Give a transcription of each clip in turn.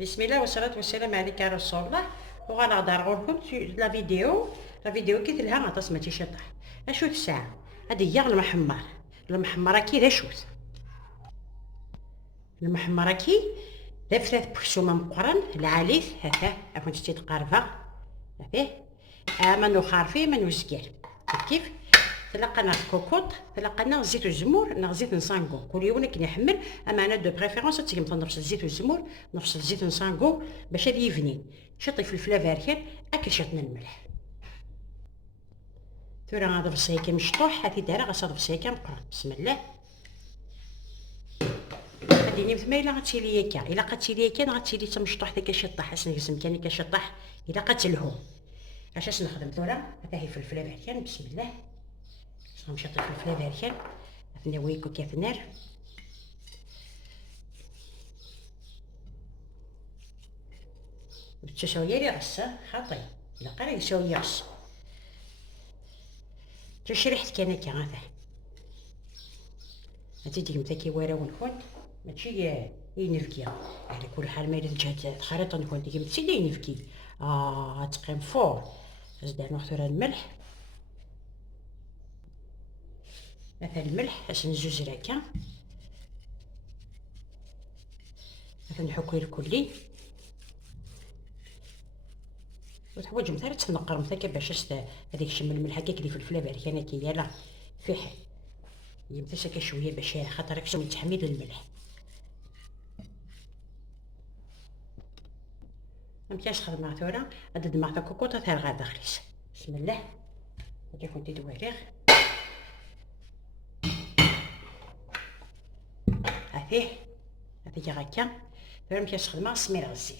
بسم الله والصلاة والسلام عليك يا رسول الله. وغنهضر لكم لا فيديو كي تلها غطاس ماشي شطح. اشوت الساعة هادي هي المحمرة كي ذا شوت المحمرة كي ذا ثلاث بكسومة مقرن العاليث هذا أكون شتي تقارفة هذه منو خارفي منو زكير كيف تلقانا الكوكوط تلقانا زيت والزمور زيت نصانكو كل يوم كي نحمل اما انا دو بريفيرونس تيجي نفصل الزيت والزمور نفصل الزيت نصانكو باش هادي يفنين شطي فلفله باركان اكل شطنا الملح ثورة غنضيف السيكه مشطوح هادي دايره غنصرف السيكه مقرن بسم الله هادي مثميله غتسيلي ياكا الا قاتيلي ياكا غتسيلي تمشطوح داك شطح حسن نقسم كاني كشطح الا قاتلهو اش نخدم ثورة هذا هي فلفله باركان بسم الله غنشطي فلفله باركان عندنا ويكو كافنار بتشويه يعص خاطي الا قرا يسوي يعص تشريحت كان هكا هذا هاتي متاكي وراو نكون ماشي ينفكي على كل حال ما جات الخريطه نكون ديك متسيدي ينفكي تقيم فور زدنا نحثر الملح مثلا الملح باش نزوج هكا مثلا نحكو الكلي وتحوج مثلا تنقر مثلا باش هذيك الشم الملح هكاك اللي في الفلفله باركانه كي يلا فيح يمتاش هكا شويه باش خاطر راك شويه تحميل الملح مكاش خدمه ثوره هاد مع كوكوطه تاع الغدا خليس بسم الله هادي كنت دواريغ هذه هكا ثوره مكاش خدمه سمير الزيت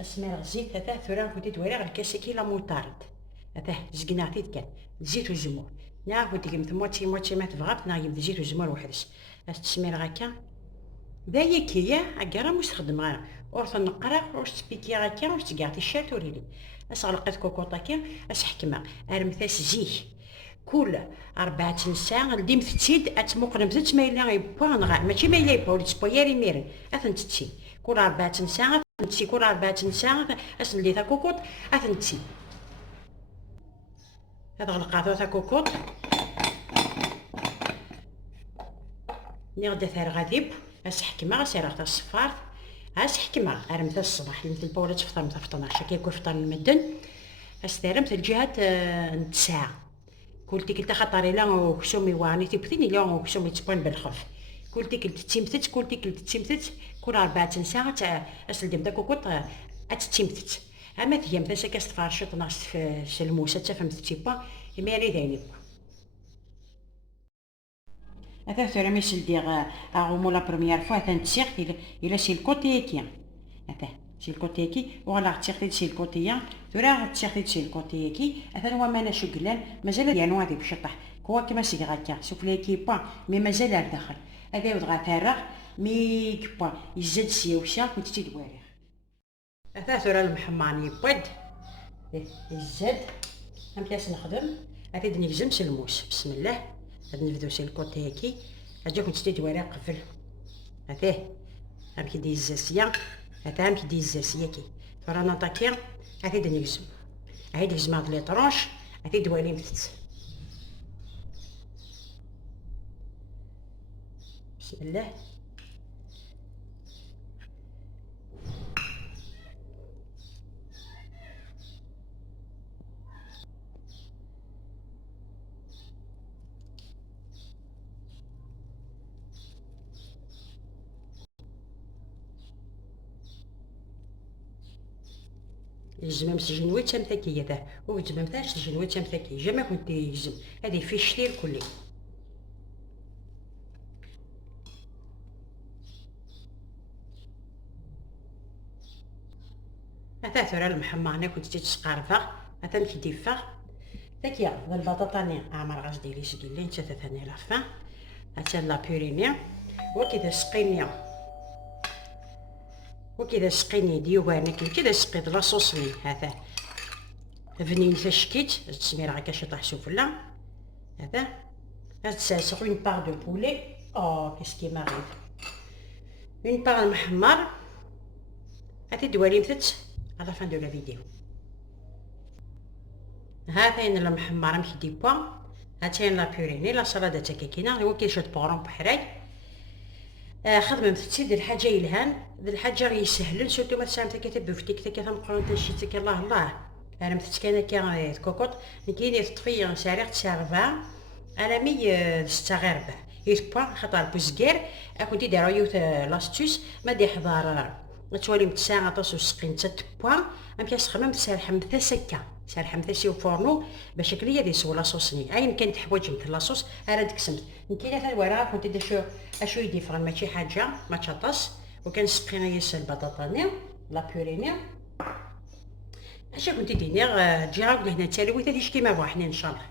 اسمر الزيت هذا ثورة كنت دواريغ الكاسيكي لا موطارد هذا زقناعتي كان زيت وزمور ناخذ ديك موتي ما تبغات نايم زيت وزمور وحدس تسمير هكا دايا كيا هكا راه مستخدم غير ورث نقرا واش تبيكي هكا واش تقعدي الشاتوريلي غلقت كوكوطا كان حكمه ارمثاس زيك كل 4 ساعة لديم تتسيد اتمقن بزت ما الا يبان غا ماشي ما الا يبان تسبوياري ميرن اثنتتي كل 4 ساعة تنتي كل 4 ساعة اسندي تاع كوكوط اثنتي هذا غلقاتو تاع كوكوط نغدا ثار غاديب حكمه سير تاع الصفار حكمه ارمثا الصباح مثل البولة تفطر مثل 12 كي يكون فطر المدن استرم في الجهات الساعة قلت لك خاطر الا وكسومي واني تبثيني لا وكسومي تبان بالخف قلت لك تتمثت كل 4 ساعة اسل ديم داك كوكوط اتتمثت اما تيام ثاسا كاستفار شط ناس في الموسى تفهمتي با ميري ذيني هذا ثورة ميسل ديغ اغومو لا بروميير فوا تنتسيغ الى سي الكوتي كيا هذا سي الكوتي كي ولا تسيغتي سي الكوتيا ثورة تسيغتي سي الكوتي كي هذا هو ما نشو قلال مازال يانو هذيك بشطح كوا كيما سي غاكا شوف لي كيبا مي مازال داخل هذا يودغا ثارغ مي كيبا يزاد سيوشا كنت تدواريغ هذا ثورة المحماني بود يزاد امتاس نخدم هذا نجزم سلموس بسم الله هاد نبداو سي الكوتي هاكي هاجا كنت تدواريغ قبل هذاه هام كي دي الزاسيه هذا هام كي دي الزاسيه كي ثورة نطاكي هذا نجزم هايدي نجزم هاد لي طرونش هذا دوالي مثت بسم الله الجمام سجنوي تمثاكي هذا وجمام تاع سجنوي تمثاكي جا كنت يجزم هذه في الشليل كلي هذا ثورة المحمى انا كنت تتسقارفه هذا مكي ديفا داك يعرف البطاطا عمر غاز ديالي سكيلي نتا ثاني لافان هذا لا بورينيا وكذا سقيني وكذا سقيني ديوانك كذا سقيت لاصوصني هذا فنين فشكيت تسمير هكا شطح سفلى هذا سا سغ اون بار دو بولي كيسكي ماريف اون باغ محمر هاتي دوالي مثت على فان دو لا فيديو. هاتين المحمر مش دي بوا، هاتين لا بوريني لا سلطه تاع كيكينا هو كيشد بورون بحراي. خدمة مثتي د الحاجة يلهان د الحاجة راه يسهلن سورتو ما تسامت كتب في تيك تاك تنقرون تنشي تك الله الله. انا مثت كان كان كوكوط نكيني تطفي ساريغ تسارفا على مي ستة غير ربع يتبا خاطر بوزكير اكو دي دارو يوت لاستوس ما دي حضار تولي متساعة طاسو سقين تتبا ام كاس خمم تسالح مثل سكة سالح مثل سيو فورنو باش كليا دي سو لاصوصني اين كانت حوايج مثل لاصوص انا دكسمت نكينا ثا الورا كنت دا اشو يديفرن ماشي حاجة ما تشطاس وكان سقينا ياس البطاطاني لا بوريني اش كنت دينيغ جيرا هنا تالوي تاديش كيما بوحنا ان شاء الله.